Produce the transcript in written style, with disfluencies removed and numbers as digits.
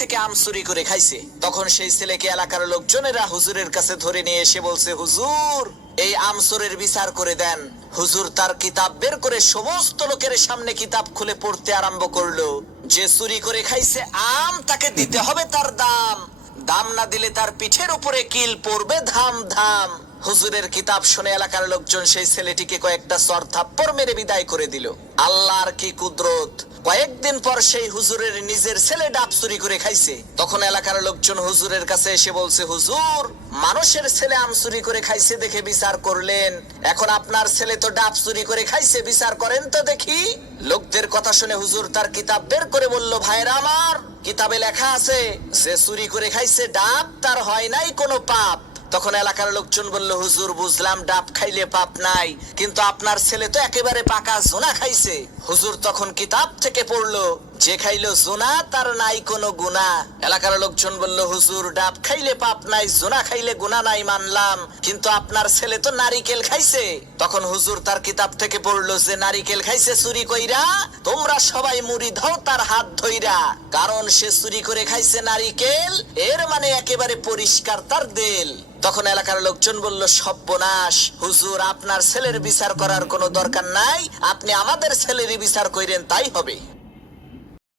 থেকে আম চুরি করে খাইছে। তখন সেই ছেলেকে এলাকার লোকজনেরা হুজুরের কাছে ধরে নিয়ে এসে বলছে, হুজুর এই আম চোরের বিচার করে দেন। হুজুর তার কিতাব বের করে সমস্ত লোকের সামনে কিতাব খুলে পড়তে আরম্ভ করলো। যে চুরি করে খাইছে আম তাকে দিতে হবে তার দাম, দাম না দিলে তার পিঠের উপরে কিল পড়বে ধাম ধাম। হুজুরের কিতাব শুনে এলাকার লোকজন সেই ছেলেটিকে কয়েকটা চর থাপ্পড় মেরে বিদায় করে দিল। আল্লাহর কি কুদরত! কয়েকদিন পর সেই হুজুরের নিজের ছেলে ডাব চুরি করে খাইছে। তখন এলাকার লোকজন হুজুরের কাছে এসে বলছে, হুজুর মানুষের ছেলে আম চুরি করে খাইছে দেখে বিচার করলেন, এখন আপনার ছেলে তো ডাব চুরি করে খাইছে, বিচার করেন তো দেখি। লোকদের কথা শুনে হুজুর তার কিতাব বের করে বলল, ভাইরা আমার, কিতাবে লেখা আছে যে চুরি করে খাইছে ডাব তার হয় নাই কোনো পাপ। তখন এলাকার লোকজন বলল, হুজুর বুঝলাম ডাব খাইলে পাপ নাই, কিন্তু আপনার ছেলে তো একেবারে পাকা জোনা খাইছে। হুজুর তখন কিতাব থেকে পড়লো, যে খাইলো জোনা তার নাই কোনো গুনাহ। এলাকার লোকজন বলল, হুজুর ডাব খাইলে পাপ নাই, জোনা খাইলে গুনাহ নাই মানলাম, কিন্তু আপনার ছেলে তো নারিকেল খাইছে। তখন হুজুর তার কিতাব থেকে পড়লো, যে নারিকেল খাইছে চুরি কইরা, তোমরা সবাই মুড়ি দাও তার হাত ধইরা, কারণ সে চুরি করে খাইছে নারিকেল, এর মানে একেবারে পরিষ্কার তার দেল। তখন এলাকার লোকজন বলল, সর্বনাশ, হুজুর আপনার ছেলের বিচার করার কোনো দরকার নাই, আপনি আমাদের ছেলেরই বিচার কইরেন তাই হবে।